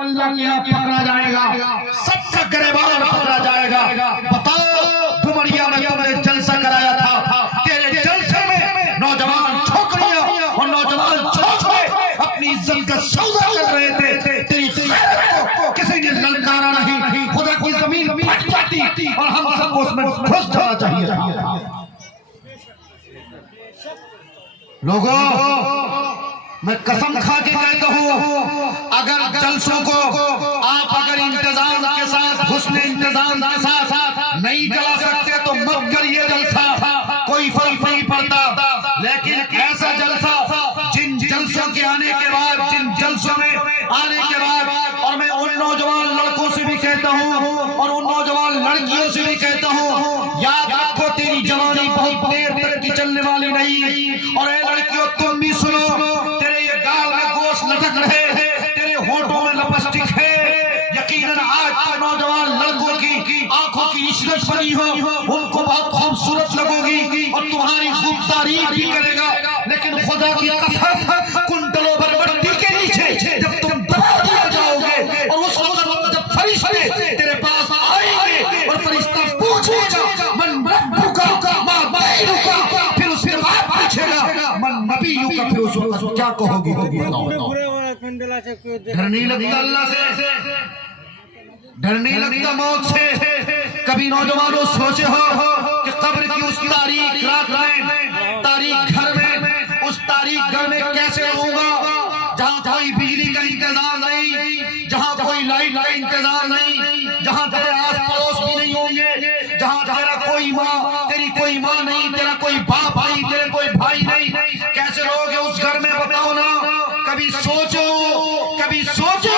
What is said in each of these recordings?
اللہ کے یہاں پکڑا جائے گا، سب کا گریبان پکڑا جائے گا۔ بتاؤ ڈمریا میں تم نے جلسہ کرایا تھا، تیرے جلسے میں نوجوان چھوکریاں اور نوجوان چھوکرے اپنی عزت کا سودا کر رہے تھے، تیری غیرت کو کسی نے للکارا نہیں، خدا کی زمین پھٹ جاتی اور ہم سب کو اس میں گھس جانا چاہیے۔ لوگوں میں قسم کھا کے کہتا ہوں، اگر جلسوں کو آپ اگر انتظام کے ساتھ، حسن انتظام کے ساتھ نہیں چلا سکتے تو مت کریے جلسہ، کوئی فرق نہیں پڑتا۔ لیکن ایسا جلسہ جن جلسوں کے آنے کے بعد، جن جلسوں میں آنے کے بعد، اور میں ان نوجوان لڑکوں سے بھی کہتا ہوں اور ان نوجوان لڑکیوں سے بھی کہتا ہوں، یاد رکھو تیری جوانی بہت دیر تک کی چلنے والی نہیں۔ اور اے لڑکیوں تم بھی سنو، تیرے یہ گال میں گوشت لٹک رہے ہیں، تیرے ہونٹوں میں لپسٹک ہے، یقیناً آج کے نوجوان لڑکوں کی آنکھوں کی عشرت بنی ہو، ان کو بہت خوبصورت لگو گی اور تمہاری خوب تعریف بھی کرے گا، لیکن خدا کی قسم کنٹلوں پر مٹی کے نیچے جب تم دبا دیا جاؤ گے اور اس وقت جب فرشتے تیرے پاس آئیں گے اور فرشتہ پوچھے گا من ربکا ما دینکا، پھر اس کے بعد پوچھے گا من نبیکا، پھر اس وقت کیا کہو گے؟ ڈر نہیں لگتا اللہ سے؟ ڈر نہیں لگتا موت سے؟ کبھی نوجوانوں سوچے ہو کہ قبر کی اس تاریک رات میں، تاریک گھر میں، اس تاریک گھر میں کیسے رہوں گا جہاں کوئی بجلی کا انتظام نہیں، جہاں کوئی لائٹ کا انتظام نہیں، جہاں تیرے آس پڑوس بھی نہیں ہوں گے، جہاں تیرا کوئی ماں، تیری کوئی ماں نہیں، تیرا کوئی باپ نہیں، تیرے کوئی بھائی نہیں، کیسے رہو گے اس گھر میں؟ بتاؤ نا، کبھی سوچو، کبھی سوچو؟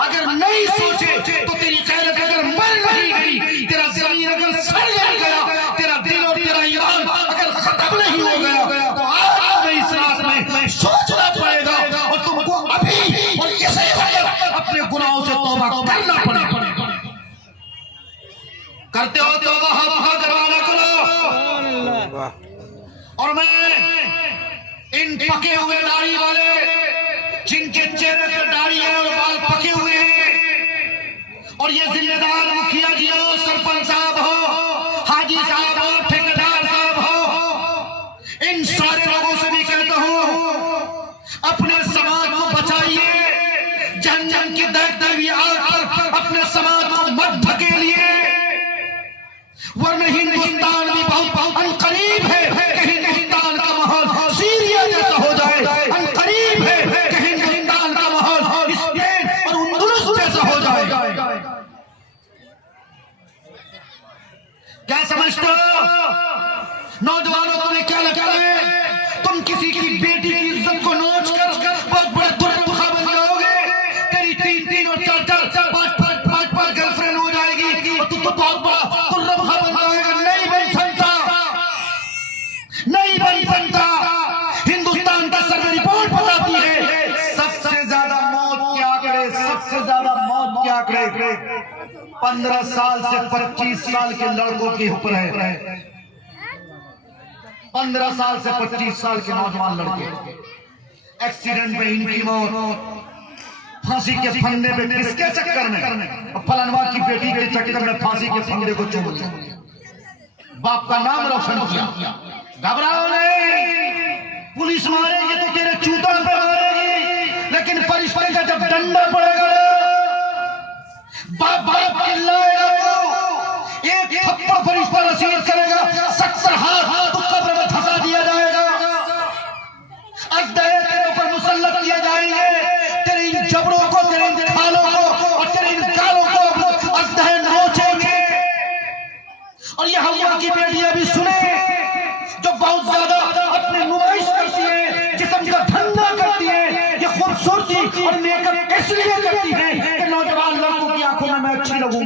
اگر نہیں سوچے تو تیری غیرت اگر مر نہیں گئی، تیرا زمین اگر سڑ نہیں گیا، تیرا دل اور تیرا ایمان اگر ختم نہیں ہو گیا، تو آج میں اس رات میں سوچنا پڑے گا اور تم کو ابھی اور اسی وقت اپنے گناہوں سے توبہ کرنا پڑے گا۔ کرتے ہو توبہ؟ ہاتھ کروانا کرو۔ اور میں ان پکے ہوئے داڑھی والے جن کے چہرے پر داڑھی ہے اور بال پکے ہوئے ہیں، اور یہ ذمہ دار مکھیا جی ہو، سرپنچ صاحب ہو، حاجی صاحب ہو، ٹھیکیدار صاحب ہو، ان سارے لوگوں سے بھی کہتا ہوں اپنے سماج کو بچائیے، جن جن کی دیکھتے ہوئے آگ پر اپنے سماج کو مت دھکیلیے، ورنہ ہندوستان بھی بہت عنقریب ہے کہ ہندوستان کا ماحول سیریا جیسا ہو جائے، عنقریب ہے کہ ہندوستان کا ماحول اسپین اور اندلس جیسا ہو جائے۔ کیا سمجھتے ہو نوجوانوں؟ تمہیں کیا لگتا ہے تم کسی کی بیٹی کی عزت کو نوچ کر بہت بڑے درخواہ بن جاؤ گے؟ تیری تین اور چار پانچ گرل فرینڈ ہو جائے گی اور تم تو بہت بڑا درخواہ بن جائے گا۔ نہیں بن سکتا، نہیں بن سکتا۔ ہندوستان کا سروے رپورٹ بتاتی ہے سب سے زیادہ موت کے آنکڑے، سب سے زیادہ موت کے آنکڑے 15 سال سے 25 سال کے لڑکوں کے اوپر ہے۔ 15 سال سے 25 سال کے نوجوان لڑکے ایکسیڈنٹ میں ان کی موت، پھانسی کے پھندے پہ، کس کے چکر میں؟ فلانوا کی بیٹی کے چکر میں پھانسی کے پھندے کو چوم لیا، باپ کا نام روشن کیا۔ گھبراؤ نہیں، پولیس مارے گی تو تیرے چوتن پہ مارے گی، لیکن فرشتے کا جب ڈنڈا پڑے گا باپ چلائے گا، ایک تھپڑ فرشتہ رسید کرے گا، 70 ہاتھ تو قبر میں دھسا دیا جائے گا، اژدہے تیرے اوپر مسلط کیا جائیں گے، تیرے ان جبڑوں کو، تیرے ان کھالوں کو اور تیرے ان گالوں کو اژدہے نوچیں گے۔ اور یہ حوا کی بیٹیاں بھی سنیں جو بہت زیادہ اپنی نمائش کرتی ہیں، جسم کا دھندا کرتی ہیں، یہ خوبصورتی اور میک اپ اس لیے کرتی ہیں کہ نوجوان لڑکوں کی آنکھوں میں اچھی لگوں۔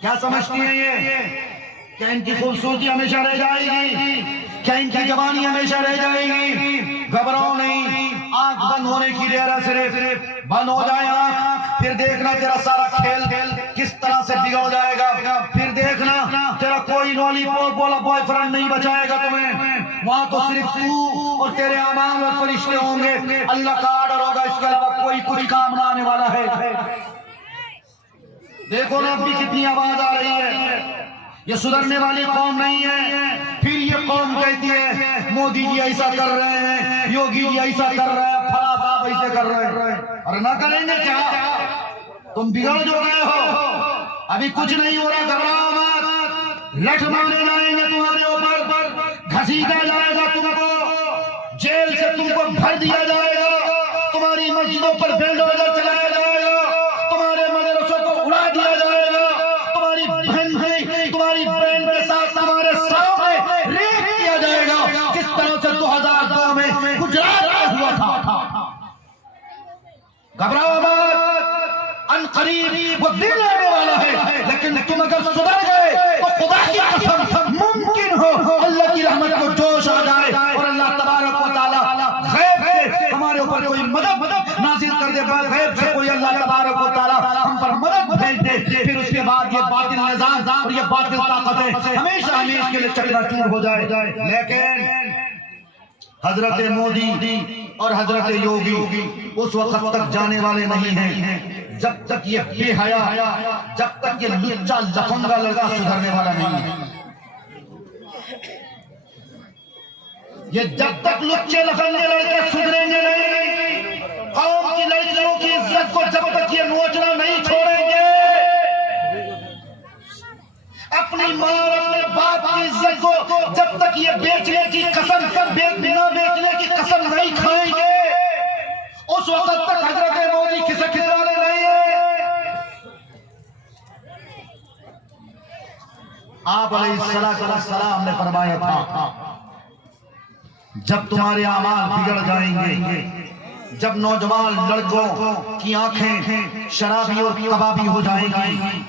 کیا سمجھتی ہیں یہ؟ کیا ان کی خوبصورتی ہمیشہ رہ جائے گی؟ کیا ان کی جوانی ہمیشہ رہ جائے گی؟ گھبراؤ نہیں، آنکھ بند ہونے کی دیر ہے، صرف بند ہو جائے آنکھ، پھر دیکھنا تیرا سارا کھیل کس طرح سے بگڑ جائے گا، پھر دیکھنا تیرا کوئی لولی پاپ والا بوائے فرینڈ نہیں بچائے گا تمہیں، وہاں تو صرف تو اور تیرے اعمال اور فرشتے ہوں گے، اللہ کا آرڈر ہوگا، اس کے علاوہ کوئی کچھ کام نہ آنے والا ہے۔ دیکھو نا ابھی کتنی آواز آ رہی ہے، یہ سدھرنے والی قوم نہیں ہے۔ پھر یہ قوم کہتی ہے مودی جی ایسا کر رہے ہیں، یوگی جی ایسا کر رہے ہیں، فلاں صاحب ایسے کر رہے ہیں۔ اور نہ کریں گے کیا؟ تم بگڑ جو گئے ہو، ابھی کچھ نہیں ہو رہا، گھبراؤ مت، لٹھ مارے جائیں گے تمہارے اوپر، گھسیٹا جائے گا تم کو، جیل سے تم کو بھر دیا جائے گا، تمہاری مسجدوں پر بلڈوزر چلایا جائے گا، تمہارے مدرسوں کو اڑا دیا جائے گا، تمہاری بہن کے ساتھ تمہارے سامنے ریپ کیا جائے گا، جس طرح سے 2002 میں گجرات میں ہوا تھا۔ گھبراؤ مت، ان قریب وہ دن آنے والا ہے، لیکن تم اگر سدھر گئے تو خدا کی قسم ممکن ہو اللہ کی رحمت کو جوش آ جائے اور اللہ تبارک و تعالی غیب سے ہمارے اوپر کوئی مدد نازل کر دے، غیب سے کوئی اللہ تبارک و تعالی ہم پر مدد بھیج دے، پھر اس کے بعد یہ باطل نظام اور یہ باطل طاقتیں ہمیشہ ہمیشہ کے لیے چکنا چور ہو جائے۔ لیکن حضرت مودی اور حضرت یوگی اس وقت تک جانے والے نہیں ہیں جب تک یہ بے حیا، جب تک یہ لچا لفنگا لڑکا سدھرنے والا نہیں ہے۔ یہ جب تک لچے لفنگے لڑکے سدھریں گے نہیں، قوم کی لڑکیوں کی عزت کو جب تک یہ نوچنا نہیں چھوڑیں گے، اپنی ماں اور اپنے باپ کی عزت کو جب تک یہ بیچنے کی قسم نہ بیچنے کی قسم نہیں کھائیں گے، اس وقت تک حضرت مودی کسے کھترانے نہیں ہے۔ آپ علیہ السلام نے فرمایا تھا جب تمہارے اعمال بگڑ جائیں گے، جب نوجوان لڑکوں کی آنکھیں شرابی اور کبابی ہو جائیں گی،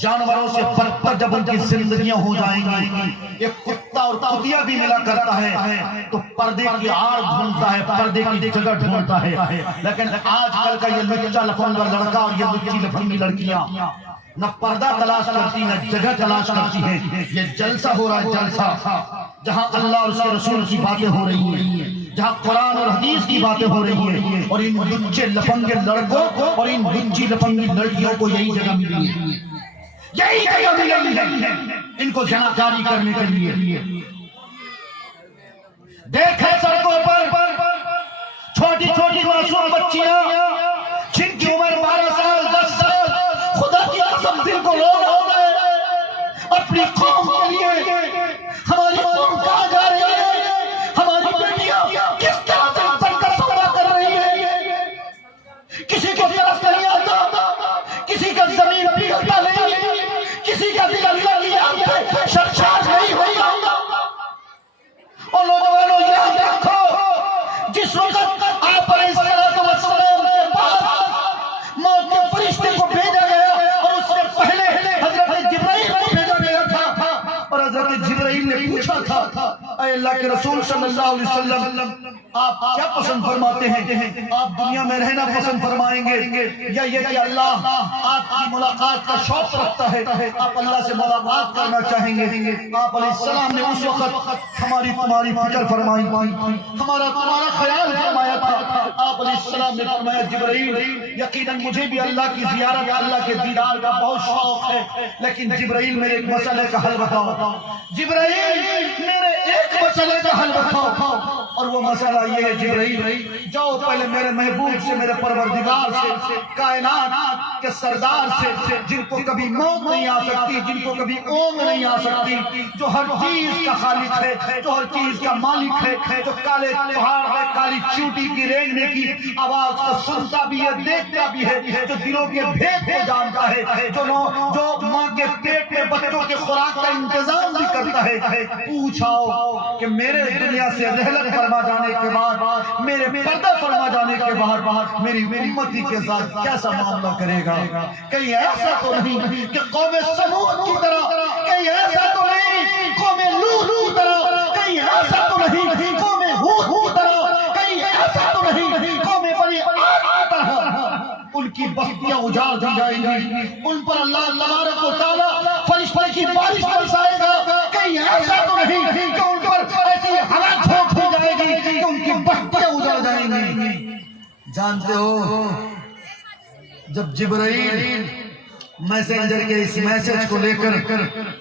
جانوروں سے بدتر جب ان کی زندگیاں ہو جائیں گی، ایک کتا اور کتیا بھی ملا کرتا ہے تو پردے کی آڑ ڈھونڈتا ہے، پردے کی جگہ ڈھونڈتا ہے، لیکن آج کل کا یہ لچا لفنگا لڑکا اور یہ لچی لفنگی لڑکیاں نہ پردہ تلاش کرتی نہ جگہ تلاش کرتی ہیں۔ یہ جلسہ ہو رہا ہے، جلسہ جہاں اللہ اور اس کے رسول کی باتیں ہو رہی ہیں، جہاں قرآن اور حدیث کی باتیں ہو رہی ہیں، اور ان لچے لفنگے لڑکوں اور ان لچی لفنگی لڑکیوں کو یہی جگہ ملی ہے، یہی جگہ ملی ہے ان کو جناکاری کرنے کے لیے۔ دیکھیں سڑکوں پر چھوٹی چھوٹی معصوم بچیاں جن کی عمر 12 سال 10 سال، خدا کی قسم دل کو رو ہو گئے اپنی قوم کے لیے۔ ہماری قوم کہاں جا رہی ہے؟ ہماری بیٹیاں کس طرح سے انسان کا سودا کر رہی ہے؟ کسی کو طرف نہیں آتا، کسی کا زمین پیغلتا نہیں، کسی کا دل اللہ کی یاد پہ سرشار نہیں ہوگا۔ اور نوجوانوں یاد رکھو، جس وقت آپ علیہ السلام کے پاس موت کے فرشتے کو بھیجا گیا اور اس سے پہلے حضرت جبرائیل کو بھیجا گیا تھا، اور حضرت جبرائیل نے پوچھا تھا اے اللہ کے رسول صلی اللہ علیہ وسلم آپ کیا پسند فرماتے ہیں؟ آپ دنیا میں رہنا پسند فرمائیں گے یا یہ کہ اللہ آپ کی ملاقات کا شوق رکھتا ہے، آپ اللہ سے ملاقات کرنا چاہیں گے؟ آپ علیہ السلام نے اس وقت ہماری تمہاری فکر فرمائی، ہمارا تمہارا خیال فرمایا تھا۔ آپ علیہ السلام نے فرمایا جبرائیل یقیناً مجھے بھی اللہ کی زیارت، اللہ کے دیدار کا بہت شوق ہے، لیکن جبرائیل میرے ایک مسئلے کا حل بتاؤ، جبرائیل میرے ایک مسئلے کا حل بتاؤ، اور وہ مسئلہ یہ ہے جبرائیل جاؤ پہلے میرے محبوب سے، میرے پروردگار سے، کائنات کے سردار سے، جن کو کبھی موت نہیں آ سکتی، جن کو کبھی اونگ نہیں آ سکتی، جو ہر چیز کا خالق ہے، جو ہر چیز کا مالک ہے، جو کالے پہاڑ ہے، کالی چیونٹی کی رینگنے کی آواز کو سنتا بھی ہے، دیکھتا بھی ہے، جو دلوں کے بھید کو جانتا ہے، جو ماں کے پیٹ میں بچوں کے خوراک کا انتظام بھی کرتا ہے۔ پوچھاؤ کہ میرے دنیا سے رحلت فرما جانے کے بعد، میرے پردہ فرما جانے کے بعد میری امتی کے ساتھ کیسا معاملہ کرے گا؟ کہیں ایسا تو نہیں کہ قوم سمود کی طرح، کہیں ایسا تو نہیں قوم لوط کی طرح، کہیں ایسا تو نہیں قوم ہود کی طرح، کہیں ایسا تو نہیں قوم بنی عاد کی طرح ان کی بستیاں اجاڑ دی جائیں گی، ان پر اللہ تبارک و تعالی فرشتوں کی بارش برسائے گا۔ کہیں ایسا تو نہیں کہ ان پر ایسی ہوا بستیاں اجڑ جائیں گی. جانتے ہو جب جبرائیل میسنجر کے اس میسج کو لے کر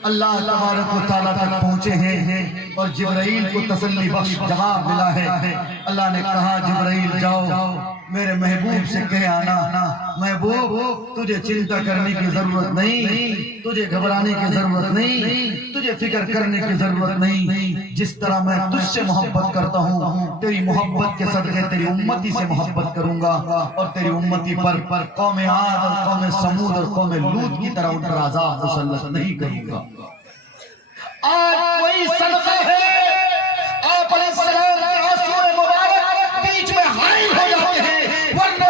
اللہ تبارک و تعالیٰ تک پہنچے ہیں اور جبرائیل کو تسلی بخش جواب ملا ہے. اللہ نے کہا جبرائیل جاؤ میرے محبوب سے کہے آنا. محبوب تجھے چنتا کرنے کی ضرورت نہیں, تجھے گھبرانے کی ضرورت نہیں, تجھے فکر کرنے کی ضرورت نہیں. جس طرح میں تجھ سے محبت کرتا ہوں تیری محبت کے صدقے تیری امتی سے محبت کروں گا اور تیری امتی پر قوم عاد اور قوم سمود اور قوم لوط کی طرح ان پر عذاب مسلط نہیں کروں گا. آج کوئی صدقہ ہے آپ علیہ السلام کے آنسو مبارک بیچ میں حائل ہو جاتے ہیں, ورنہ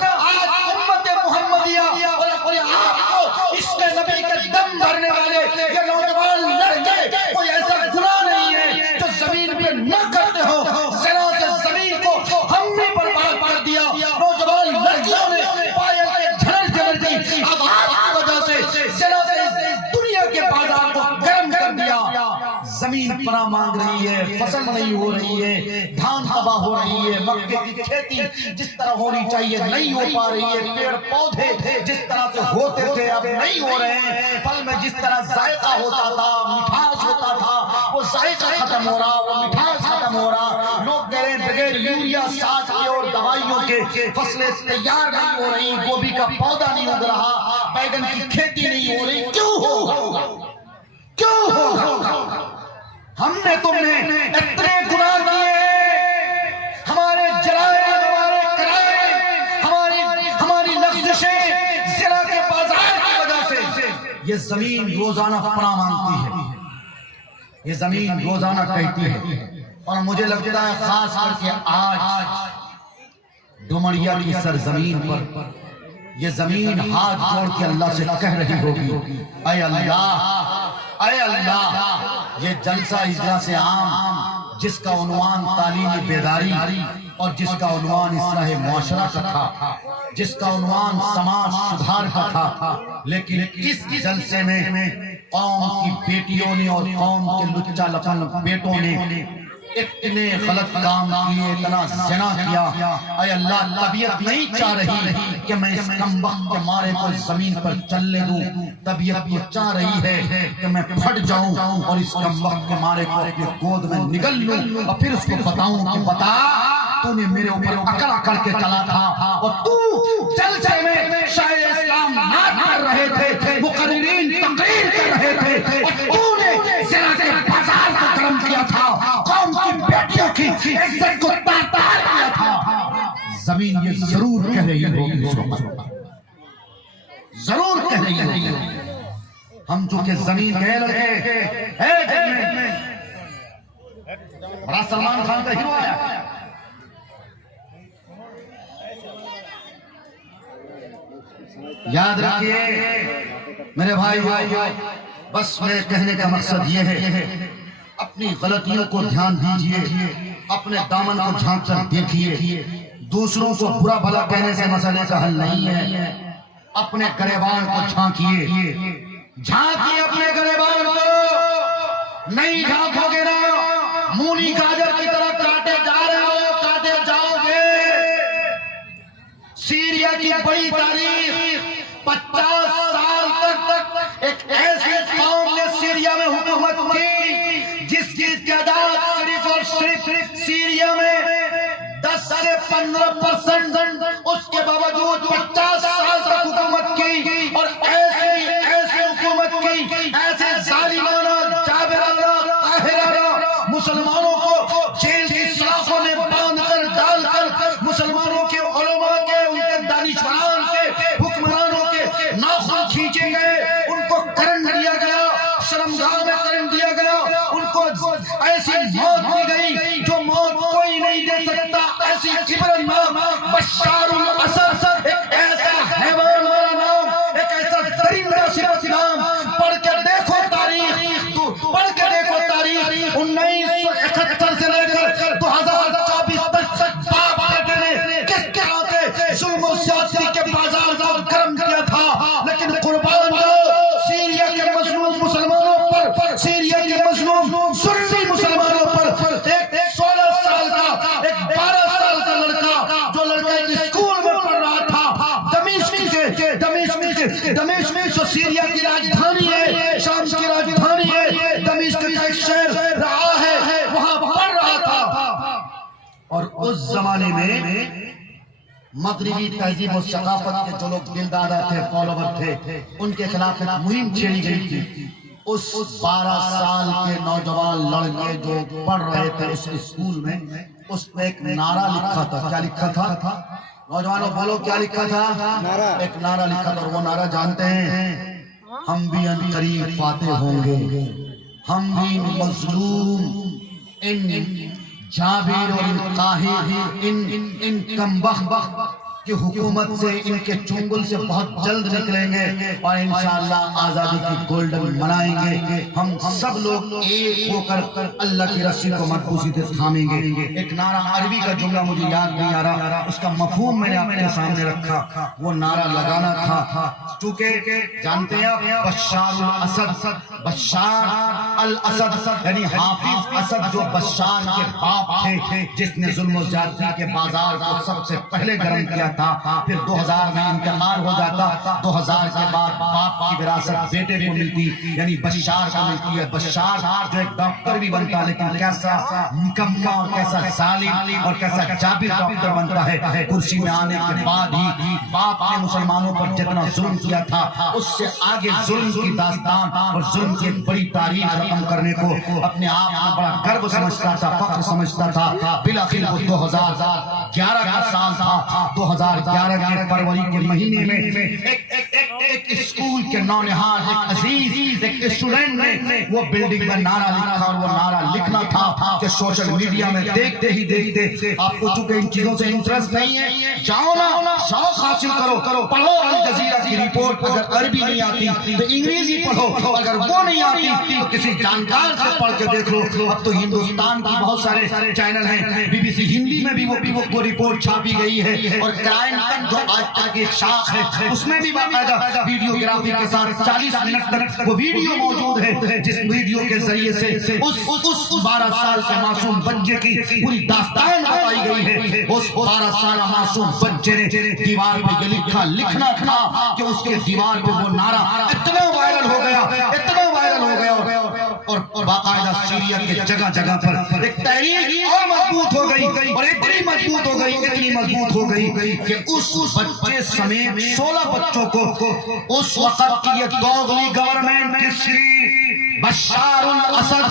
آج امت محمدیہ اور اپنے آپ کو عشق نبی کے دم بھرنے والے یہ نوجوان لڑکے کوئی ایسا گناہ نہیں ہے جو زمین پہ نہ کرتے ہو. زنا سے زمین کو ہم نے برباد کر دیا. نوجوان لڑکیوں نے پائل کے جھڑ دی آغاز کی وجہ سے زنا سے دنیا کے بازار کو گرم کر دیا. زمین پناہ مانگ رہی ہے, فصل نہیں ہو رہی ہے, دھان تباہ ہو رہی ہے, مکے کی کھیتی جس طرح ہونی چاہیے نہیں ہو پا رہی ہے, پیڑ پودے جس طرح سے ہوتے تھے اب نہیں ہو رہے ہیں, پھل میں جس طرح ذائقہ ہوتا تھا, مٹھاس ہوتا تھا, وہ ذائقہ ختم ہو رہا, وہ مٹھاس ختم ہو رہا. لوگ کہہ رہے ہیں بغیر یوریا ساز کے اور دوائیوں کے فصلیں تیار نہیں ہو رہی, گوبھی کا پودا نہیں اگ رہا, بیگن کی کھیتی نہیں ہو رہی. کیوں ہوگا, کیوں ہوگا؟ ہم نے تم نے اتنے گناہ کیے, ہمارے جرائم, ہمارے کرائم, ہماری لفزشیں زنا کے بازار کی وجہ سے یہ زمین روزانہ پناہ مانگتی ہے, یہ زمین روزانہ کہتی ہے. اور مجھے لگتا ہے خاص کر کے آج ڈومریا کی سرزمین پر یہ زمین ہاتھ جوڑ کے اللہ سے کہہ رہی ہوگی اے اللہ, اے اللہ, یہ جلسہ اجلاس عام جس کا عنوان تعلیمی بیداری اور جس کا عنوان اصلاح معاشرہ کا تھا, جس کا عنوان سماج سدھار کا تھا, لیکن اس جلسے میں قوم کی بیٹیوں نے اور قوم کے لچا لفن بیٹوں نے اتنے غلط کام کیے, اتنا زنا کیا. اے اللہ طبیعت نہیں چاہ رہی کہ میں اس کم وقت کے مارے کو زمین پر چلنے دوں, طبیعت یہ چاہ رہی ہے کہ میں پھٹ جاؤں اور اس کم وقت کے مارے کو اپنے گود میں نگل لوں اور پھر اس کو بتاؤں کہ بتا تو نے میرے اوپر اکڑ اکڑ کے چلا تھا اور تو جلسے میں شاعر اسلام نعت کر رہے تھے, مقررین تقریر کر رہے تھے اور تو نے زنا کے بازار کو گرم کیا تھا, قوم کی بیٹیوں کی عزت کو تار کیا تھا. زمین یہ ضرور کہہ رہی ہوگی, ضرور کہہ رہی ہوگی. ہم چونکہ زمین کہہ رہے ہیں بڑا سلمان خان کا ہیرو آیا, یاد رکھیے میرے بھائی, بس میرے کہنے کا مقصد یہ ہے اپنی غلطیوں کو دھیان دیجئے, اپنے دامن کو جھانک کر دیکھیے. دوسروں کو برا بھلا کہنے سے مسئلے کا حل نہیں ہے. اپنے گریبان کو جھانکیے, جھانکیے اپنے گریبان کو. نہیں جھانکو گے نا مولی گاجر کی طرح کاٹے جا رہے ہو, کاٹے جاؤ گے. سیریا کی بڑی تاریخ 50 سال تک ایک ایسی قوم نے سیریا میں حکومت کی جس کی تعداد صرف اور صرف سیریا میں 10 سے 15%, اس کے باوجود 50 سال تک حکومت کی اور ایسے حکومت کی, ایسے ظالمانہ جابرانہ قاہرانہ مسلمانوں کو جیل کی سلاخوں میں باندھ کر ڈال کر مسلمانوں کے علماء کے, ان کے دانشوران کے, حکمرانوں کے ناخن کھینچے گئے, ان کو کرن دیا گیا, شرمگاہ میں کرن دیا گیا, ان کو ایسی موت دی گئی جو موت کوئی نہیں دے سکتا. ایسی عبرتناک بشار دمشق جو سیریا کی راجدھانی ہے، شام کی راجدھانی ہے، دمشق کا ایک شہر رہا ہے، وہاں پڑھ رہا تھا۔ اور اس زمانے میں مغربی تہذیب و ثقافت کے جو لوگ دلدادہ تھے، فالوور تھے، ان کے خلاف ایک مہم چھیڑی گئی تھی۔ اس 12 سال کے نوجوان لڑکے جو پڑھ رہے تھے اس اسکول میں، اس پہ ایک نعرہ لکھا تھا۔ کیا لکھا تھا؟ نوجوانوں بولو کیا لکھا تھا؟ ایک نعرہ لکھا تھا، اور وہ نعرہ جانتے ہیں؟ ہم بھی ان قریب فاتح ہوں گے، ہم بھی مظلوم ان جابر اور ان قاہر ان کمبخت کی حکومت سے، ان کے چنگل سے بہت جلد نکلیں گے اور انشاءاللہ آزادی کی گولڈن منائیں گے۔ ہم سب لوگ ایک ہو کر اللہ کی رسی کو مضبوطی سے تھامیں گے۔ ایک نعرہ عربی کا جملہ مجھے یاد نہیں آ رہا، اس کا مفہوم میں نے آپ کے سامنے رکھا۔ وہ نعرہ لگانا تھا چونکہ جانتے ہیں آپ بشار الاسد، بشار الاسد یعنی حافظ اسد جو بشار کے باپ تھے، جس نے ظلم و زیادتی کے بازار کو سب سے پہلے گرم کیا تھا، پھر 2000 میں انتقال ہو جاتا، 2000 کے بعد باپ کی وراثت بیٹے کو ملتی، یعنی بشار کو ملتی ہے۔ بشار جو ایک ڈاکٹر بھی بنتا، لیکن کیسا نکما اور کیسا ظالم اور کیسا جابر ڈاکٹر بنتا ہے۔ کرسی میں آنے کے بعد ہی باپ نے مسلمانوں پر جتنا ظلم کیا تھا، اس سے آگے ظلم کی داستان اور ظلم کی ایک بڑی تاریخ رقم کرنے کو اپنے آپ میں بڑا گرو سمجھتا تھا، فخر سمجھتا تھا۔ بالآخر وہ 2011 کا سال تھا، 2011 کے فروری کے مہینے میں ایک اسکول کے نونہال ایک عزیز ایک اسٹوڈنٹ نے وہ بلڈنگ میں نعرہ لکھا، اور وہ نعرہ لکھنا تھا کہ سوشل میڈیا میں دیکھتے ہی دیکھتے آپ کو چونکہ ان چیزوں سے انٹرسٹ نہیں ہے، جاؤ نا شوق حاصل کرو، پڑھو الجزیرہ کی رپورٹ، اگر عربی نہیں آتی تو انگریزی پڑھو، اگر وہ نہیں آتی تو کسی جانکار سے پڑھ کے دیکھ لو۔ اب تو ہندوستان کی بہت سارے چینل ہیں، بی بی سی ہندی میں بھی وہ رپورٹ چھاپی گئی ہے، اور کرائم تک جو آج تک کی شاخ ہے اس میں بھی باقاعدہ ویڈیوگرافی کے ساتھ 40 منٹ تک وہ ویڈیو موجود ہے، جس ویڈیو کے ذریعے سے اس 12 سال کے معصوم بچے کی پوری داستان بتائی گئی ہے۔ اس 12 سالہ معصوم بچے نے دیوار پہ یہ لکھنا تھا کہ اس کے دیوار پہ وہ نعرہ اتنا وائرل ہو گیا اور باقاعدہ سیریا کے جگہ جگہ پر ایک تحریک اور مضبوط ہو گئی، اور اتنی مضبوط ہو گئی کہ اس بچے سمیت 16 بچوں کو اس وقت کی یہ دوغلی گورنمنٹ بشار الاسد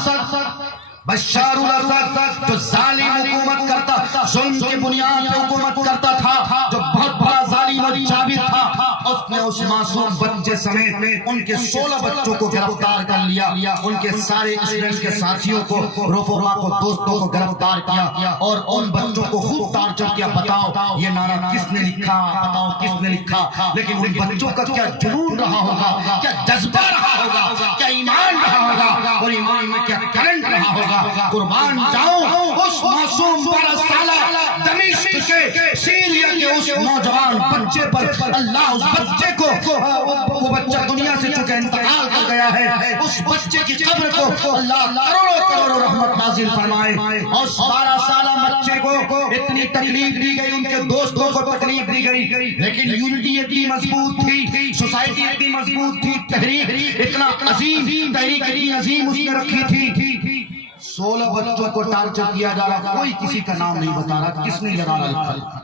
جو ظالم حکومت کرتا، ظلم کی بنیاد پہ حکومت کرتا تھا، جو بہت بڑا ظالم اور جابر تھا، اس نے اس معصوم بچے سمیت ان کے 16 بچوں کو گرفتار کر لیا، ان کے سارے اسٹوڈنٹ کے ساتھیوں کو، رفقا کو، دوستوں کو گرفتار کیا، اور ان بچوں کو خوب ٹارچر کیا۔ بتاؤ یہ نعرہ کس نے لکھا؟ بتاؤ کس نے لکھا؟ لیکن ان بچوں کا کیا جنون رہا ہوگا، کیا جذبہ رہا ہوگا، کیا ایمان رہا ہوگا، اور ایمان میں کیا کرنٹ رہا ہوگا۔ قربان جاؤں اس معصوم 12 سالہ دمشق کے سیریا کے اس نوجوان بچے پر، اللہ اس بچے کو، وہ بچہ دنیا سے چونکہ انتقال کر گیا ہے، اس بچے کی قبر کو اللہ کروڑوں رحمت نازل فرمائے۔ اور اس 12 سالہ بچے کو اتنی تکلیف دی گئی، ان کے دوستوں کو تکلیف دی گئی، لیکن یونٹی اتنی مضبوط تھی، سوسائٹی اتنی مضبوط تھی، تحریک اتنا عظیم، تحریک اتنی عظیم اس نے رکھی تھی۔ 16 بچوں کو ٹارچر کیا جا رہا، کوئی کسی کا نام نہیں بتا رہا کس نے یہ نعرہ لکھا،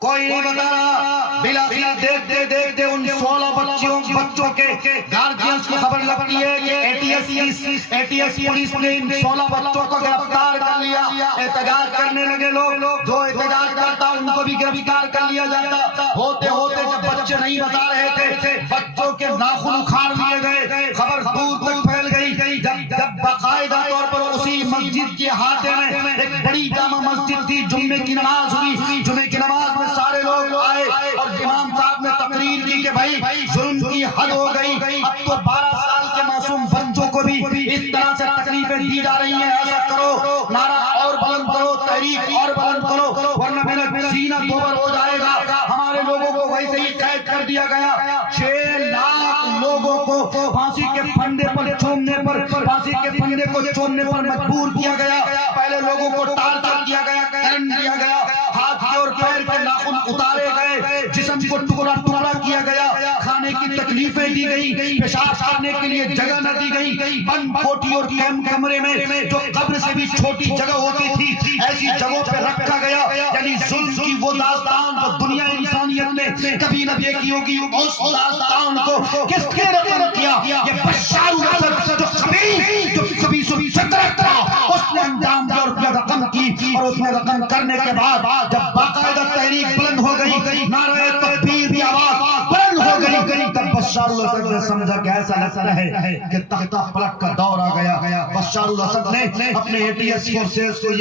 کوئی نہیں بتا رہا۔ بالآخر دیکھتے ان 16 بچوں کے گارڈینز کو خبر لگتی ہے کہ اے ٹی ایس پولیس نے ان 16 بچوں کو گرفتار کر لیا۔ احتجاج کرنے لگے لوگ، جو احتجاج کرتا ان کو بھی گرفتار کر لیا جاتا۔ ہوتے جب بچے نہیں بتا رہے تھے، بچوں کے ناخن اکھاڑ لیے گئے، خبر دور تک پھیل گئی۔ جب باقاعدہ طور پر اسی مسجد کے احاطے میں ایک بڑی جامع مسجد تھی، جمعے کی نماز ہوئی، جمعے کی نماز میں سارے لوگ آئے اور امام صاحب نے تقریر کی کہ بھائی ظلم کی حد ہو گئی، اب تو 12 سال کے معصوم بچوں کو بھی اس طرح سے تکلیفیں دی جا رہی ہیں، ایسا کرو، نعرہ اور بلند کرو، تحریک اور بلند کرو، ورنہ میرا سینہ دوبر ہو جائے گا۔ ہمارے لوگوں کو ویسے ہی قید کر دیا گیا، 6 لاکھ لوگوں کو پھانسی کے پھندے پر چومنے پر، پھانسی کے پھندے کو چومنے پر مجبور کیا گیا۔ پہلے لوگوں کو ٹارچر کیا گیا، کرنٹ دیا گیا، ہاتھ کے اور پیر کے ناخن اتارے گئے، جسم کو ٹکڑا ٹکڑا کیا گیا، کھانے کی تکلیفیں دی گئی، پیشاب کرنے کے لیے جگہ نہ دی گئی، بند کوٹھی اور کمرے میں جو قبر سے بھی چھوٹی جگہ ہوتی تھی ایسی جگہوں پہ رکھا گیا. یعنی ظلم کی وہ داستان جو دنیا انسانیت نے کبھی نہ دیکھی ہوگی، اس داستان کو کس نے رقم کیا؟ یہ بشار الاسد جو کبھی فطرت تھا اس نے انجام دیا اور اس نے رقم کی. اور اس نے رقم کرنے کے بعد جب باقاعدہ تحریک بلند ہو گئی، نعرہ تکبیر کی آواز بلند ہو گئی، تب بشار الاسد نے سمجھا کہ ایسا لگتا ہے کہ تختہ پلٹ کا دور آ گیا. بشار الاسد نے اپنے ATS فورسز کو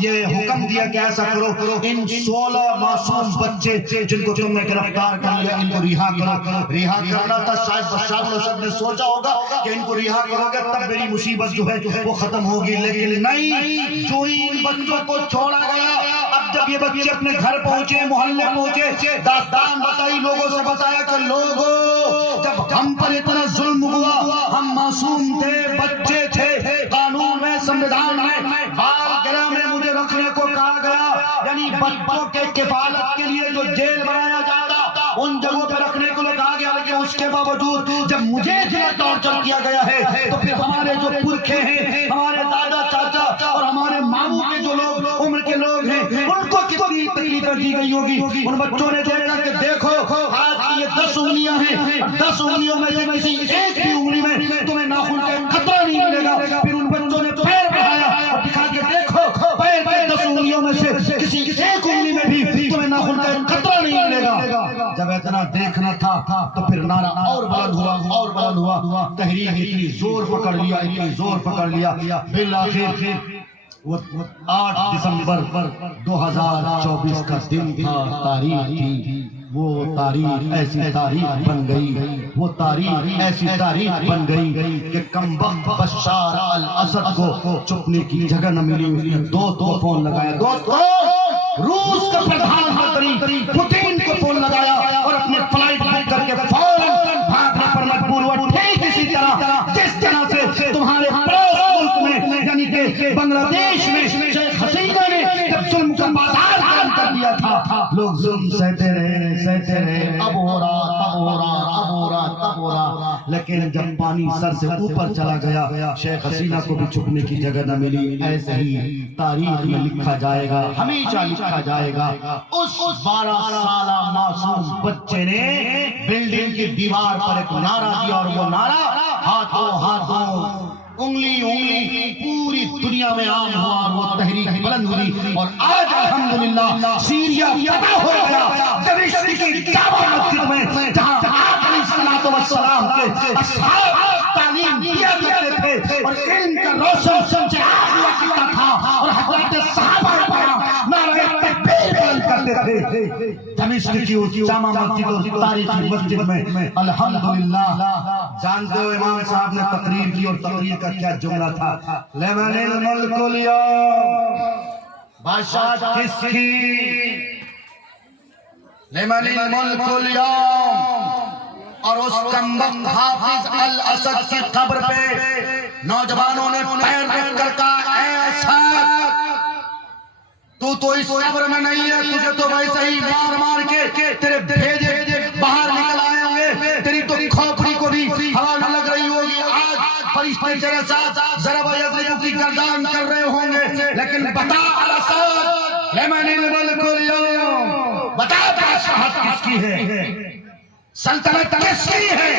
یہ حکم دیا کہ ایسا کرو، ان 16 معصوم بچے جن کو تم نے گرفتار کر لیا ان کو رہا کرو. رہا کرنا تھا. شاید بشار الاسد نے سوچا ہوگا کہ ان کو رہا کرو گے تب میری مصیبت جو ہے وہ ختم ہوگی، لیکن نہیں، جو ان بچوں کو چھوڑا گیا. اب جب یہ بچے اپنے گھر پہنچے، محلے پہنچے، داستان بتائی، لوگوں سے بتایا کہ لوگوں جب ہم پر اتنا ظلم ہوا، ہم معصوم تھے، بچے تھے، قانون میں، سمویدھان میں، بال گرہ میں مجھے رکھنے کو کہا گیا. یعنی بچوں کے کفالت کے لیے جو جیل بنایا جاتا ان جگہوں پہ رکھنے کو کہا گیا، لیکن اس کے باوجود جب مجھے اتنا ٹارچر کیا گیا ہے تو پھر ہمارے جو پرکھے ہیں، ہمارے دادا چاچا اور ہمارے ماموں کے جو لوگ عمر کے لوگ ہیں ان کو کتنی تکلیفیں دی گئی ہوگی. ان بچوں نے دیکھا کہ دیکھو ہاتھ کی یہ 10 انگلیاں ہیں، 10 انگلیوں میں سے کسی ایک بھی انگلی میں تمہیں ناخن کا خطرہ نہیں ملے گا. پھر ان بچوں نے پیر بڑھایا اور دکھا کے دیکھو پیر کے 10 انگلیوں میں سے کسی ایک انگلی میں بھی تمہیں ناخن کا خطرہ نہیں ملے گا. جب اتنا دیکھنا تھا تو پھر نعرہ اور بلند ہوا، اور بلند ہوا. تحریک اتنی زور پکڑ لیا، بالآخر وہ 8 دسمبر 2024 کا دن تھا، تاریخ تھی. وہ تاریخ ایسی تاریخ بن گئی، وہ تاریخ ایسی تاریخ بن گئی کہ کمبخت بشار الاسد کو چھپنے کی جگہ نہ ملی. اس نے دوست کو فون لگایا، روس کا پردھان منتری پوتین کو فون لگایا اور اپنے فلائٹ بک کر کے فوراً بھاگنے پر مجبور ہوا. ٹھیک اسی طرح جس طرح سے تمہارے پڑوس ملک میں یعنی کہ بنگلہ دیش میں شیخ حسینہ نے جب ظلم کا بازار گرم کر دیا تھا، لوگ ظلم سہتے رہے، اب ہو رہا، لیکن جب پانی سر سے اوپر چلا گیا شیخ حسینہ کو بھی چھپنے کی جگہ نہ ملی. ایسے ہی تاریخ میں لکھا جائے گا، ہمیشہ لکھا جائے گا. اس 12 سالہ معصوم بچے نے بلڈنگ کی دیوار پر ایک نعرہ دیا اور وہ نعرہ ہاتھوں انگلی پوری دنیا میں عام ہوا اور وہ تحریک بلند ہوئی. اور آج الحمدللہ سیریا فتح ہو گیا. دمشق کی جامع مسجد میں جہاں آپ علیہ الصلوۃ والسلام کے اصحاب تعلیم دیا کرتے تھے اور علم کا روشن چراغ ہوا کرتا تھا اور حضرات صحابہ کرام نعرہ تکبیر بلند کرتے تھے. دمشق کی اس جامع مسجد اور تاریخی مسجد میں الحمدللہ جانتے ہو امام صاحب نے تقریر کی اور تقریر کا کیا جملہ تھا؟ لمن الملک اليوم، بادشاہ کس کی؟ لمن الملک اليوم. اور اس کمبخت حافظ الاسد کی قبر پہ نوجوانوں نے پیر رکھ کر کہا اے اسد تو اس قبر میں نہیں ہے، تجھے تو ویسے ہی مار کے تیرے بھیجے باہر نکل آئے ہوں گے، تیری تو کھوپڑی کو بھی ہوا نہ لگ رہی ہوگی. آج فرشتے تیرے ساتھ ضرب یضرب کی گردان کر رہے ہوں گے، لیکن بتا الاسد لمن الملک اليوم، بتا بادشاہت کس کی ہے، سلطنت کس کی ہے.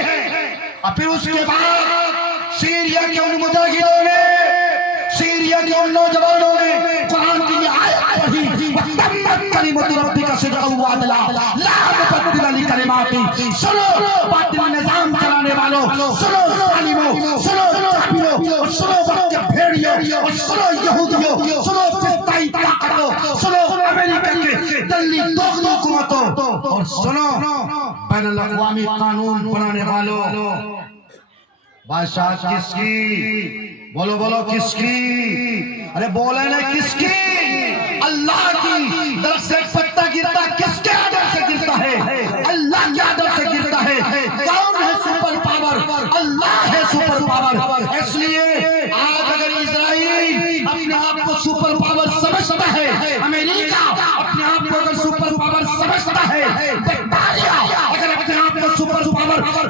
اور پھر اس کے بعد سیریا کے ان مجاہدوں نے، سیریا کے ان نوجوانوں نے قرآن کی یہ آیت پڑھی، وَتَمَّتْ كَلِمَتُ رَبِّكَ صِدْقًا وَعَدْلًا لَا مُبَدِّلَ لِكَلِمَاتِهِ. سنو باطل نظام چلانے والوں، سنو ظالموں، سنو کافروں، سنو وقت کے بھیڑیوں، سنو یہودیوں، سنو فسطائی طاقتوں، سنو امریکہ کے دلی دوغلی حکومتوں، اور سنو بین الاقوامی قانون بنانے والوں. بادشاہ کس کی؟ بولو کس کی؟ ارے بولے نا کس کی؟ اللہ کی. درخت سے پتا گرتا کس کے آدر سے گرتا ہے؟ اللہ کے آدر سے گرتا ہے. کون ہے سپر پاور؟ اللہ ہے سپر پاور. اس لیے آج اگر اسرائیل اپنے آپ کو سپر پاور سمجھتا ہے، امریکہ اپنے آپ کو اگر سپر پاور سمجھتا ہے، برطانیہ اگر اپنے آپ کو سپر پاور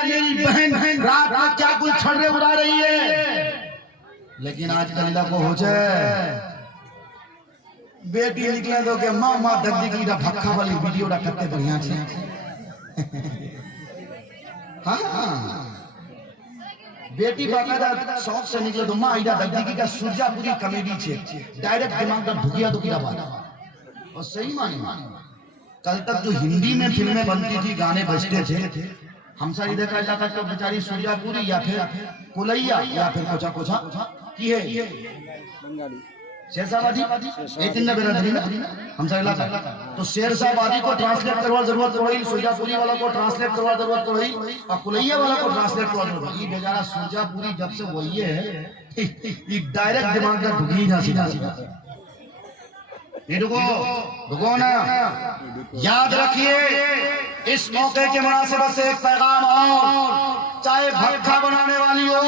کہ میری بہن رات میں کیا کوئی چھڑے اڑا رہی ہے. لیکن آج کل کو ہو جائے بیٹی نکلے تو کہ ماں دگی کی دا بھکا والی ویڈیو دا کرتے بڑھیا چھے. ہاں بیٹی باقاعدہ شوق سے نکلے تو ماں ایڈا دگی کی کا سرجا پوری کمیڈی چھے ڈائریکٹ دماغ دا بھگیا تو کیا بات اور صحیح مانی. کل تک جو ہندی میں فلمیں بنتی تھی گانے بجتے تھے ہم سا ادھر کا علاقہ تو بیچاری سرجا پوری یا پھر کولیا یا پھر کوچا کی ہے شیر صاحب آدھی ایک دن برادری نا ہم سا علاقہ تو شیر صاحب آدھی کو ٹرانسلیٹ کروا ضرورت پڑی سرجا پوری والا کو ٹرانسلیٹ کروا ضرورت پڑی اور کولیا والا کو ٹرانسلیٹ کروا ضرورت پڑی. یہ بیچارہ سرجا پوری جب سے وہی ہے یہ ڈائریکٹ دماغ کا ڈھگی نہ سیدھا یہ رکو نا. یاد رکھیے اس موقع کے مناسبت سے ایک پیغام اور چاہے بھکا بنانے والی ہو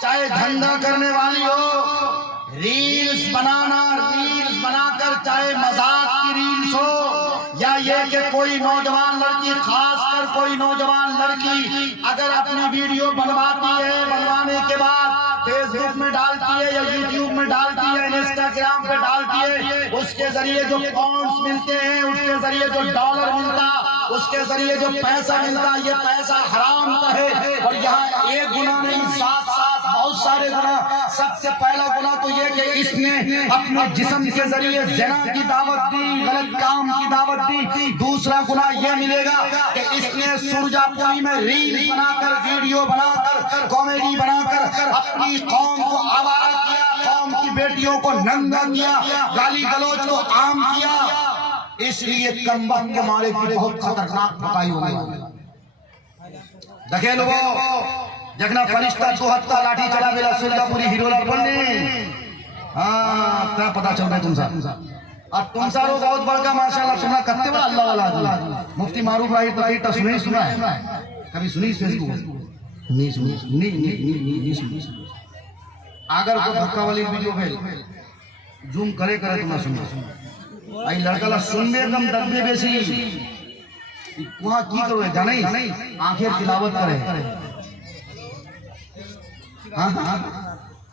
چاہے دھندا کرنے والی ہو ریلز بنا کر چاہے مذاق کی ریلز ہو یا یہ کہ کوئی نوجوان لڑکی خاص کر کوئی نوجوان لڑکی اگر اپنی ویڈیو بنواتی ہے بنوانے کے بعد فیس بک میں ڈالتی ہے یا یوٹیوب میں ڈالتی ہے انسٹاگرام پہ ڈالتی ہے اس کے ذریعے جو پاؤنڈز ملتے ہیں اس کے ذریعے جو ڈالر ملتا اس کے ذریعے جو پیسہ ملتا یہ پیسہ حرام کا ہے. اور یہاں ایک گناہ نہیں ساتھ بہت سارے گناہ. سب سے پہلا گناہ تو یہ کہ اس نے اپنے جسم کے ذریعے زنا کی دعوت دی غلط کام کی دعوت دی. دوسرا گناہ یہ ملے گا کہ اس نے سرجا پوری میں ریل بنا کر ویڈیو بنا کر کامیڈی بنا کر اپنی قوم کو آوارہ کیا قوم کی بیٹیوں کو ننگا کیا گالی گلوچ کو عام کیا. اس لیے کمبخت کے مارے کی بہت خطرناک بقائی ہو گئی. دیکھیں لوگوں جگنا فرشتہ تو ہتھا لاٹھی چلا میرا سرجا پوری ہیرو لڑ بننے ہاں کیا پتا چل رہا ہے تم سا اور تم ساروں بہت بڑھ کا ماشاءاللہ سنا کرتے والا اللہ والا مفتی معروف راہی تقریب سنی سنا ہے کبھی سنی اس فیس کو نہیں سنی. اگر کوئی بھکا والی ویڈیو ہے زوم کرے تو نہ سنو آئی لڑکا لا سن بے کم دردے بیسی وہاں کی کرو ہے جانا ہی آنکھیں تلاوت کرے.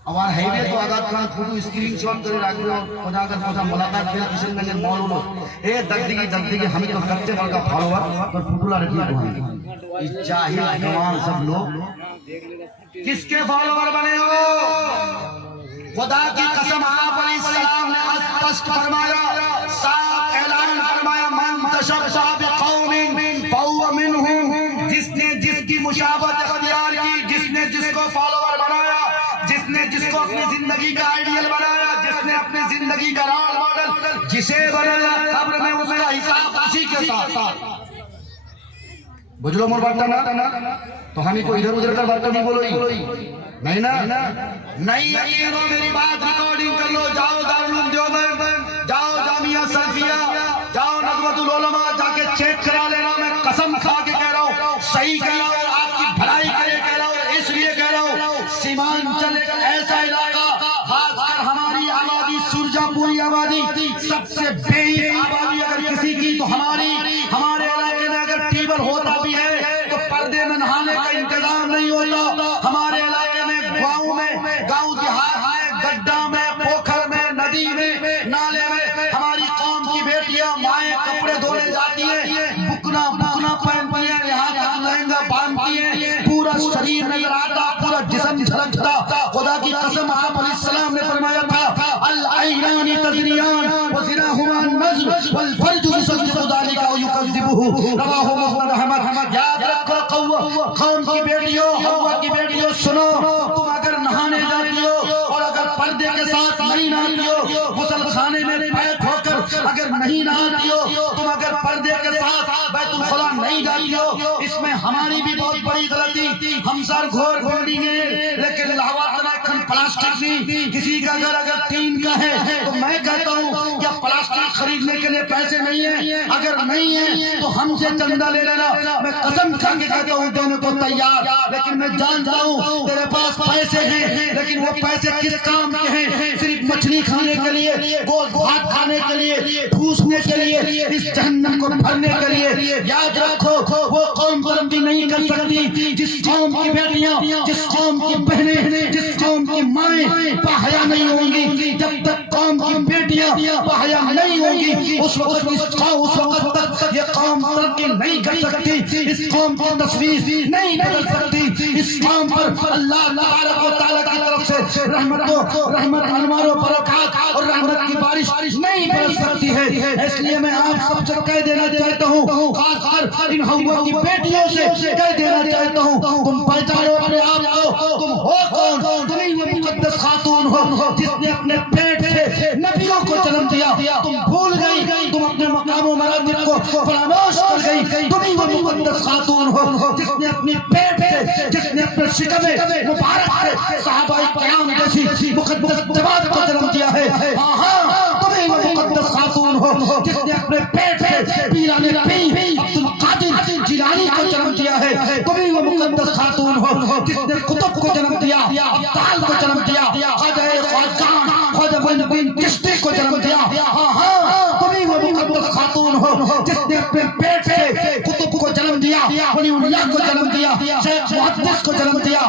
ہمارا ہیوے تو آگات خان فوٹو اسکرین شاٹ کرے راکھے اور خدا کر پوچھا ملاقات پھر کشن میں مول لو اے دگدگی ہمیں تو کرتے بڑھ کا فالوور اور فوٹو لا رکھی کو اس جاہل جوان سب لوگ کس کے فالوور بنے ہو. خدا کی قسم آپ علیہ السلام نے اسپشٹ فرمایا صاف اعلان فرمایا من تشبہ بقوم فہو منہم جس نے جس کی مشابہت اختیار کی جس نے جس کو فالوور بنایا جس نے جس کو اپنی زندگی کا آئیڈیل بنایا جس نے اپنی زندگی کا رول ماڈل جسے بنایا قبر میں اس کا حساب اسی کے ساتھ. بجلو مر باتتا نا تو ہمیں کو ادھر ادھر کر باتتا نہیں بولوئی نہیں نا نہیں یقین ہو میری بات ریکارڈنگ کر لو. جاؤ دارالعلوم دیوبند جاؤ جامعہ سلفیہ جاؤ ندوۃ العلماء جا کے چیک کرا لینا. میں قسم کھا کے کہہ رہا ہوں صحیح کہہ رہا ہوں آپ کی بھلائی کے لیے کہہ رہا ہوں اس لیے کہہ رہا ہوں سیمانچل ایک ایسا علاقہ خاص کر ہماری آبادی سرجا پوری آبادی سب سے بے آبادی اگر کسی کی تو ہمارے علاقے میں اگر ٹیبل ہوتا بھی ہے تو پردے میں نہانے کا انتظام نہیں ہوتا. ہمارے علاقے میں گاؤں دیہات میں گڈھا میں پوکھر میں ندی میں نالے میں ہماری قوم کی بیٹیاں مائیں کپڑے دھونے جاتی ہیں بکنا پہنتی ہیں یہاں تک لہنگا باندھتی ہیں پورا شریر نظر آتا پورا جسم جھلکتا. خدا کی قسم آپ علیہ السلام نے فرمایا تھا العینان تزنیان وزناہما النظر والفرج يصدق ذلك او يكذبه رواہ مسند احمد. یاد رکھو قوم کی بیٹیوں ہوا کی بیٹیوں سنو تم اگر نہانے جاتی ہو اور اگر پردے کے ساتھ نہیں نہاتی ہو غسل خانے میں بیٹھ ہو کر اگر نہیں نہاتی ہو تم اگر پردے کے ساتھ بیت الخلا نہیں جاتی ہو اس میں ہماری بھی بہت بڑی غلطی. ہم سر گھور بلڈنگ ہے لیکن لاواتنا کھن پلاسٹک نہیں. کسی کا گھر اگر ٹین کا ہے تو میں کہتا ہوں کیا پلاسٹک خریدنے کے لیے پیسے نہیں ہیں؟ اگر نہیں ہیں تو ہم سے چندہ لے لینا. میں قسم کھا کے کہتا ہوں دینے کو تیار لیکن میں جانتا ہوں تیرے پاس پیسے ہیں لیکن وہ پیسے کس کام کے ہیں؟ صرف مچھلی کھانے کے لیے گوشت بھات کھانے کے لیے ٹھوسنے کے لیے اس جہنم کو بھرنے کے لیے. یاد رکھو وہ قوم ترقی نہیں کر سکتی بیٹیاں، جس قوم کی بہنیں، جس قوم کی مائیں باحیا نہیں ہوں گی، جب تک قوم کی بیٹیاں باحیا نہیں ہوں گی اس وقت تک یہ قوم ترقی نہیں کر سکتی، اس قوم کی تصویر نہیں بدل سکتی، اس قوم پر اللہ تبارک و تعالیٰ کی طرف سے رحمت انوار و برکات اور رحمت کی بارش نہیں برس سکتی ہے۔ اس لیے میں آپ سب سے کہہ دینا چاہتا ہوں، خاص کر ان ہوا کی بیٹیوں سے کہہ دینا چاہتا ہوں، تم پہچانو اپنے آپ کو، تم ہو کون؟ تم ہی وہ مقدس خاتون ہو جس نے اپنے پیٹ سے نبیوں کو جنم دیا، تم بھول گئی، تم اپنے مقام و مراتب کو فراموش کر گئی، تم ہی وہ مقدس خاتون ہو جس نے اپنے پیٹ سے، جس نے اپنے شکم مبارک سے صحابہ کرام جیسی مقدس جماعت کو جنم دیا ہے۔ ہاں تم ہی وہ مقدس خاتون ہو جس نے اپنے پیٹ سے پیران پیر عبد القادر جیلانی کو جنم دیا ہے، تم ہی وہ مقدس خاتون ہو جس نے قطب کو جنم دیا، ابدال کو جنم دیا، خواجہ خواجان خواجہ معین الدین چشتی کو جنم دیا۔ ہاں تم ہی وہ مقدس خاتون ہو جس نے اپنے پیٹ سے قطب کو جنم دیا، ولی اللہ کو جنم دیا، شیخ محدث کو جنم دیا،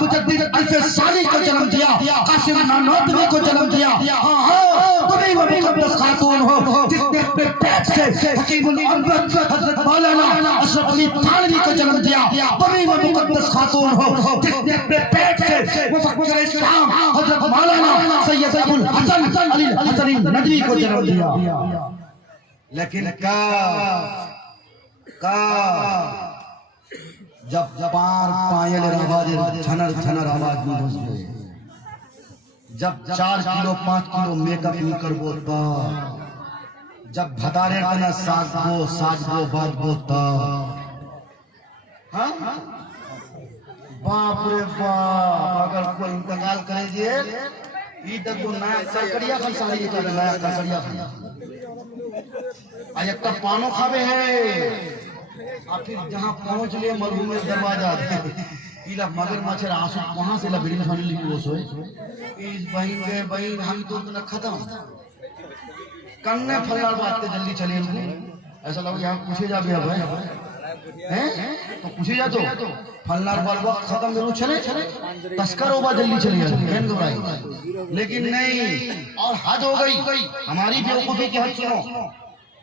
مجدد الفسانی کو جنم دیا، قاسم نانوتوی کو جنم دیا۔ ہاں تم ہی وہ مقدس خاتون ہو جس نے اپنے پیٹ سے حکیم الامت حضرت مولانا اشرف علی تھانوی کو جنم دیا، تم ہی وہ مقدس خاتون ہو جس نے اپنے پیٹ سے مفکر اسلام حضرت مولانا سید ابو الحسن علی الحسنی ندوی کو جنم دیا۔ لیکن جب پار پائل آواز چھنر چھنر آواز نہیں گھسے، جب 4 کلو 5 کلو میک اپ نہیں کر بوتا، جب بھدارے کنا ساگ بو بات بوتا، باپ رے باپ، اگر کوئی انتقال کرے جیے ایدہ کو نیا سرکڑیا خان ساری کا نیا سرکڑیا خان ایکتا پانو خوابے ہے، آخر جہاں پہنچ لئے مرحوم دروازہ ایلہ مگر مچھر آنسو وہاں سے لبڑی چھانے لگی وہ سوئے، اس بہین گئے بہین ہم تو اتنا ختم کرنے پھلار باتتے جلدی چلے ہم ایسا لگا یہاں پوچھے جا بھی اب ہے تو پوچھے جا تو پھلار بات وقت ختم ضرور چلے تسکر ہوگا جلدی چلے جا، لیکن نہیں، اور حد ہو گئی ہماری بھی اوقوفی کی حد سنو،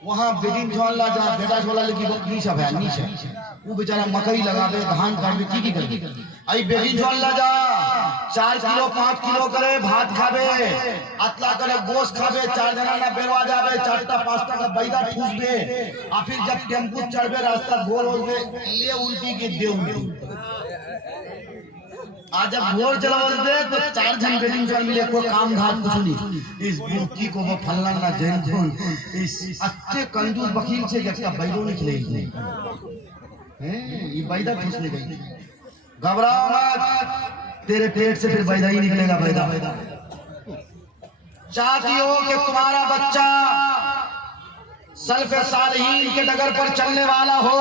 وہاں بیٹین جوان لا جا بیٹا جوالا لگی وقت نیچا بھیا نیچا، وہ بیچارہ مکئی لگا دے دھان کاٹ بھی کی کر دی، آئی بیٹین جوان لا جا 4 کلو 5 کلو کرے بھات کھابے، اطلاع کرے گوشت کھابے، 4 جنانہ بیلوا جاوے، 4 5 کا بیدہ ٹھوس بے، پھر جب ٹیمپو چڑھ بے راستہ گھول ہو بے لے الٹی کی دے ہوئی، آج جب گھول چلا ہو دے تو 4 جن بیٹین جوان ملے کوئی کام دھات کچھ نہیں، اس بوٹی کو وہ پھلنا جن کھون، اس اچھے کنجوز بخیل سے جب کا بیدوں نکلے گی، یہ بیدہ ٹھوسنے گئی، گھبراؤ مت، تیرے پیٹ سے پھر بیدہ ہی نکلے گا بیدہ۔ چاہتی ہو کہ تمہارا بچہ سلف صالحین کے ڈگر پر چلنے والا ہو،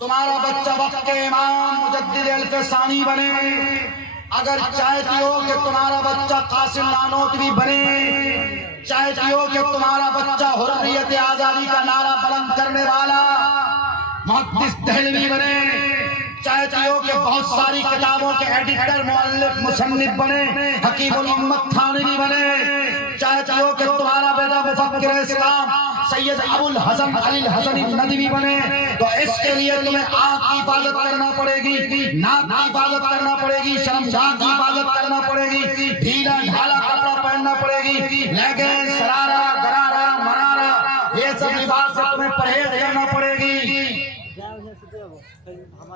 تمہارا بچہ وقت کے امام مجدد الفسانی بنے، اگر چاہتی ہو کہ تمہارا بچہ قاسم نانوتوی بنے، چاہتی ہو کہ تمہارا بچہ حریت آزادی کا نعرہ بلند کرنے والا محدث دہلوی بنے، چاہتی ہو کہ بہت ساری کتابوں کے ایڈیٹر مؤلف مصنف بنے، حکیم الامت تھانوی بنے، چاہتی ہو کہ تمہارا بیٹا مفکر اسلام سید ابو الحسن علی الحسنی ندوی بنے، تو اس کے لیے تمہیں آنکھ کی حفاظت کرنا پڑے گی، ناک کی حفاظت کرنا پڑے گی، شرمگاہ کی حفاظت کرنا پڑے گی، ڈھیلا ڈھالا کپڑا پہننا پڑے گی، لیکن سرارا گرارا منارا یہ سب لباس سے تمہیں پرہیز کرنا پڑے گی،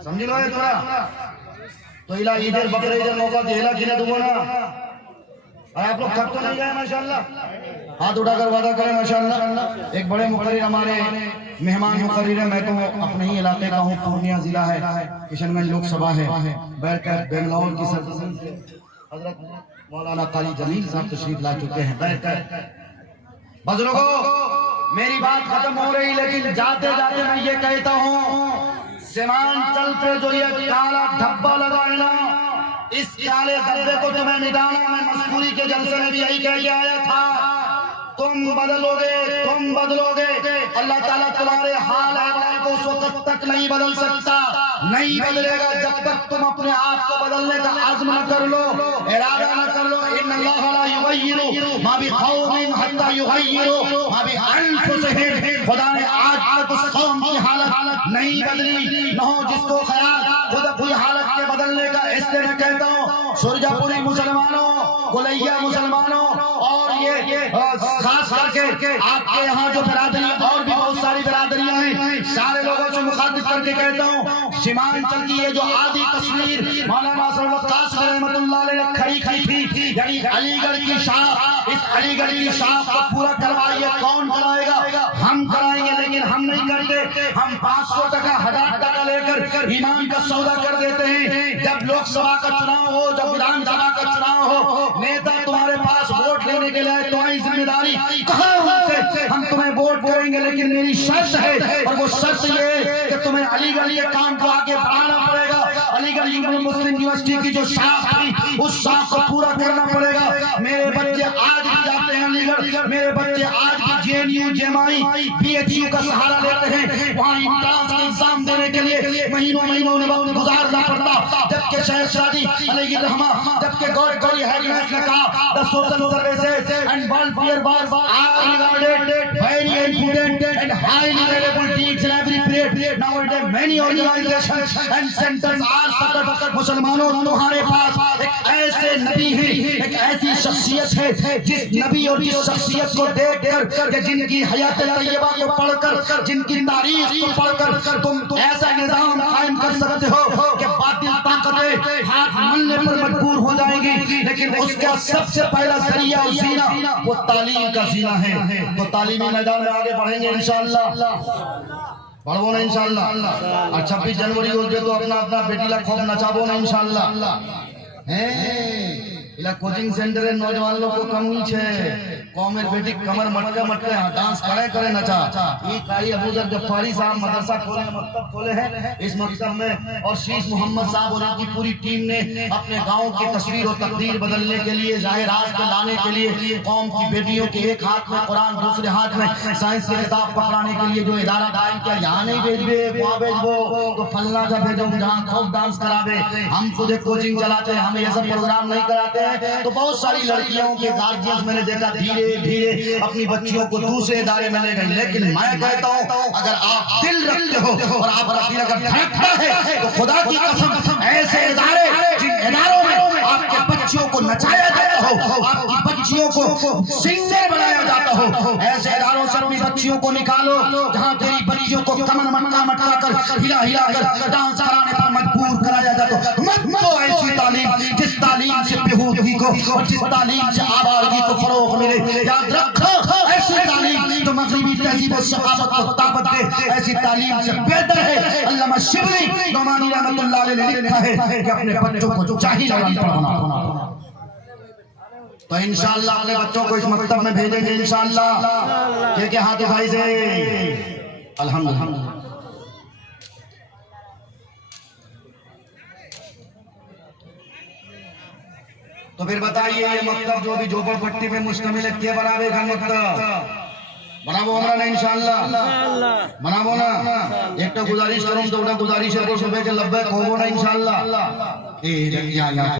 سمجھ لو ہے تھوڑا تو الہ ادھر بکرے ادھر موقع دیلا کھیلے دوں نا، اور آپ لوگ تھک تو نہیں گئے ماشاءاللہ، ہاتھ اٹھا کر وعدہ کریں ماشاءاللہ۔ ایک بڑے مقرر ہمارے مہمان مقرر ہے، میں تو اپنے ہی علاقے کا ہوں، پورنیہ ضلع ہے، کشن گنج لوک سبھا ہے، بیٹھ کر بنگلور کی سرزمین سے حضرت مولانا قاری جمیل صاحب تشریف لا چکے ہیں، بیٹھ کر بزرگوں میری بات ختم ہو رہی، لیکن جاتے جاتے میں یہ کہتا ہوں سیمانچل پہ جو یہ کالا دھبا لگا ہے نا، اس کالے دھبے کو تمہیں مٹانا، میں مذکوری کے جلسے میں بھی یہی کہہ کے آیا تھا، تم بدلو گے اللہ تعالیٰ تمہارے حال احوال کو اس وقت تک نہیں بدل سکتا، نہیں بدلے گا جب تک تم اپنے آپ کو بدلنے کا عزم نہ کر لو، ارادہ نہ کر لو۔ ان اللہ لا یغیر ما بقوم حتی یغیروا ما بانفسہم، خدا نے آج تک اس قوم کی حالت نہیں بدلی، نہ ہو جس کو خیال خود اپنی حالت کے بدلنے کا۔ اس لیے میں کہتا ہوں سرجا پوری مسلمانوں، گلیا مسلمانوں، اور یہ خاص کر کے آپ کے یہاں جو برادری اور بھی بہت ساری برادریاں ہیں، سارے لوگوں سے مخاطب کر کے کہتا ہوں سیمانچل کی یہ جو آدھی تصویر مولانا صلی اللہ قاسم رحمۃ اللہ علیہ کھڑی تھی، یعنی علی گڑھ کی شاخ، اس علی گڑھ کی شاخ کو پورا کروائیے۔ کون کرائے گا؟ ہم کرائیں گے، لیکن ہم نہیں کرتے۔ ہم 500 ٹکا 1000 ٹکا لے کر ایمان کا سودا کر دیتے ہیں۔ جب لوک سبھا کا چناؤ ہو، جب ودھان سبھا کا چناؤ ہو، نیتا تمہارے پاس ووٹ لینے کے لیے تمہاری ذمہ داری کہاں سے ہم تمہیں ووٹ کریں گے، لیکن میری شرط ہے، اور وہ شرط یہ ہے کہ تمہیں علی گڑھ کے کام کو آگے بڑھانا پڑے گا۔ علی گڑھ مسلم یونیورسٹی کی جو شاخ تھی اس شاخ کو پورا کرنا پڑے گا۔ میرے بچے آج بھی جاتے ہیں علی گڑھ، میرے بچے آج بھی J N U, J M I, P H U کا سہارا لیتے ہیں، وہاں امتیاز کا ایگزام دینے کے لیے مہینوں نے وقت گزارنا پڑتا۔ جبکہ شیخ شادی علیہ الرحمہ، جبکہ گوری ہیڈلائنز نے کہا the social services and welfare are regarded very important and highly valuable deeds in every period. Nowadays many organizations and centers are set up. مسلمانوں تمہارے پاس ایک ایسے نبی ہے، ایک ایسی شخصیت ہے جس نبی اور جس شخصیت کو دیکھ کر کہ جن کی حیات طیبہ کو پڑھ کر، جن کی تاریخ کو پڑھ کر تم ایسا نظام قائم کر سکتے ہو کہ باطل طاقتیں ہاتھ ملنے پر مجبور ہو جائیں گی، لیکن اس کا سب سے پہلا ذریعہ اور زینہ وہ تعلیم کا زینہ ہے۔ تو تعلیمی میدان میں آگے بڑھیں گے انشاءاللہ، بڑھو نا انشاءاللہ، اور 26 جنوری اس دے تو اپنا بیٹی لا خوب نچابو نا انشاءاللہ۔ کوچنگ سینٹر نوجوان لوگ کو کمی چھے، قومر بیٹی کمر مٹکے ڈانس کرے نچا۔ یہ قاری ابو ذر غفاری صاحب مدرسہ کھولے ہیں، مکتب کھولے ہیں اس مکتب میں، اور شیش محمد صاحب اور ان کی پوری ٹیم نے اپنے گاؤں کی تصویر و تقدیر بدلنے کے لیے، ظاہراز کو لانے کے لیے، قوم کی بیٹیوں کے ایک ہاتھ میں قرآن دوسرے ہاتھ میں سائنس کی کتاب پکڑانے کے لیے جو ادارہ قائم کیا۔ یہاں نہیں بھیج وہاں بھیجو تو پھلنا جا بھیجو جہاں خوب ڈانس کراوے۔ ہم خود ایک کوچنگ چلاتے ہیں، ہم یہ سب پروگرام نہیں کراتے ہیں، تو بہت ساری لڑکیوں کے گارجینز میں نے دیکھا دھیرے دھیرے اپنی بچیوں کو دوسرے ادارے میں لے گئی۔ لیکن میں کہتا ہوں اگر آپ دل رکھتے ہو اور آپ کا دل اگر دھڑکتا ہے تو خدا کی قسم ایسے ادارے جن اداروں میں آپ کے بچیوں کو نچایا جاتا ہو، آپ کی بچیوں کو سنگر بنایا جاتا ہو، ایسے اداروں سے اپنی بچیوں کو نکالو جہاں تیری بچیوں کو کمر مٹکا کر ہلا کر ڈانس کرانے پر مجبور کرایا جاتا ہو۔ مت دو ایسی تعلیم جس تعلیم سے بےہودگی کو اور جس تعلیم سے آوارگی کو فروغ ملے۔ یاد رکھو ایسی تعلیم جو مغربی تہذیب و ثقافت کو طاقت دے، ایسی تعلیم سے بہتر ہے۔ علامہ شبلی نعمانی رحمۃ اللہ علیہ نے لکھا ہے کہ اپنے بچوں کو جاہل اور ان پڑھ بنانا۔ تو انشاءاللہ اپنے بچوں کو اس مکتب میں بھیجیں گے انشاءاللہ۔ کہ ہاتھ اٹھائی سے الحمدللہ۔ تو پھر بتائیے یہ مکتب جو بھی جھوپڑ پٹی میں مشتمل ہے کیا بناوے گا مکتب؟ بناو ہمارا نا انشاءاللہ، بناو نا۔ ایک تو گزارش کروں تو گزارش ہے کہ صبح کے لبے کھوبو نا انشاءاللہ۔